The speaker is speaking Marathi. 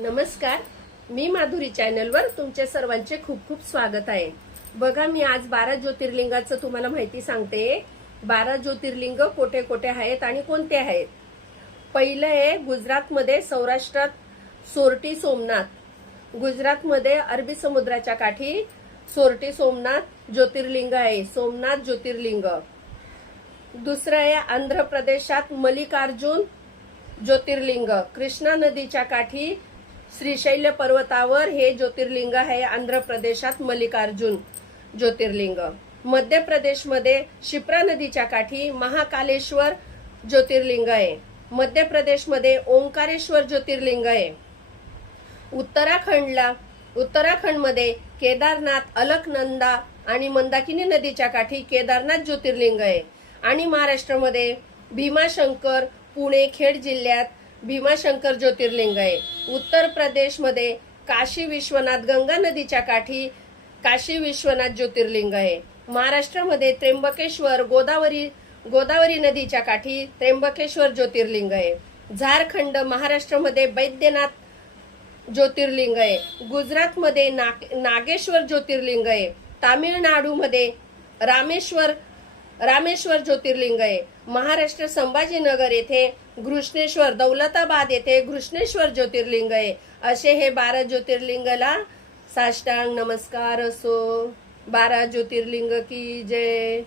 नमस्कार. मी माधुरी चॅनलवर तुमचे सर्वांचे खूप खूप स्वागत आहे. बघा मी आज बारा ज्योतिर्लिंगाचं तुम्हाला माहिती सांगते. बारा ज्योतिर्लिंग कोठे कोठे आहेत आणि कोणते आहेत? पहिलं आहे गुजरातमध्ये सौराष्ट्रात सोरटी सोमनाथ. गुजरातमध्ये अरबी समुद्राच्या काठी सोरटी सोमनाथ ज्योतिर्लिंग आहे सोमनाथ ज्योतिर्लिंग. दुसरं आहे आंध्र प्रदेशात मल्लिकार्जुन ज्योतिर्लिंग. कृष्णा नदीच्या काठी श्रीशैल्य पर्वतावर हे ज्योतिर्लिंग आहे आंध्र प्रदेशात मल्लिकार्जुन ज्योतिर्लिंग. मध्य प्रदेशमध्ये शिप्रा नदीच्या काठी महाकालेश्वर ज्योतिर्लिंग आहे. मध्य प्रदेशमध्ये ओंकारेश्वर ज्योतिर्लिंग आहे. उत्तराखंडला उत्तराखंडमध्ये केदारनाथ अलकनंदा आणि मंदाकिनी नदीच्या काठी केदारनाथ ज्योतिर्लिंग आहे. आणि महाराष्ट्रामध्ये भीमाशंकर पुणे खेड जिल्ह्यात भीमाशंकर ज्योतिर्लिंग आहे. उत्तर प्रदेशमध्ये काशी विश्वनाथ गंगा नदीच्या काठी काशी विश्वनाथ ज्योतिर्लिंग आहे. महाराष्ट्रामध्ये त्र्यंबकेश्वर गोदावरी गोदावरी नदीच्या काठी त्र्यंबकेश्वर ज्योतिर्लिंग आहे. झारखंड महाराष्ट्रामध्ये बैद्यनाथ ज्योतिर्लिंग आहे. गुजरातमध्ये नाग नागेश्वर ज्योतिर्लिंग आहे. तामिळनाडूमध्ये रामेश्वर रामेश्वर ज्योतिर्लिंग आहे. महाराष्ट्र संभाजीनगर येथे घृष्णेश्वर दौलताबाद येथे घृष्णेश्वर ज्योतिर्लिंग आहे. असे हे बारा ज्योतिर्लिंगला साष्टांग नमस्कार असो. बारा ज्योतिर्लिंग की जय.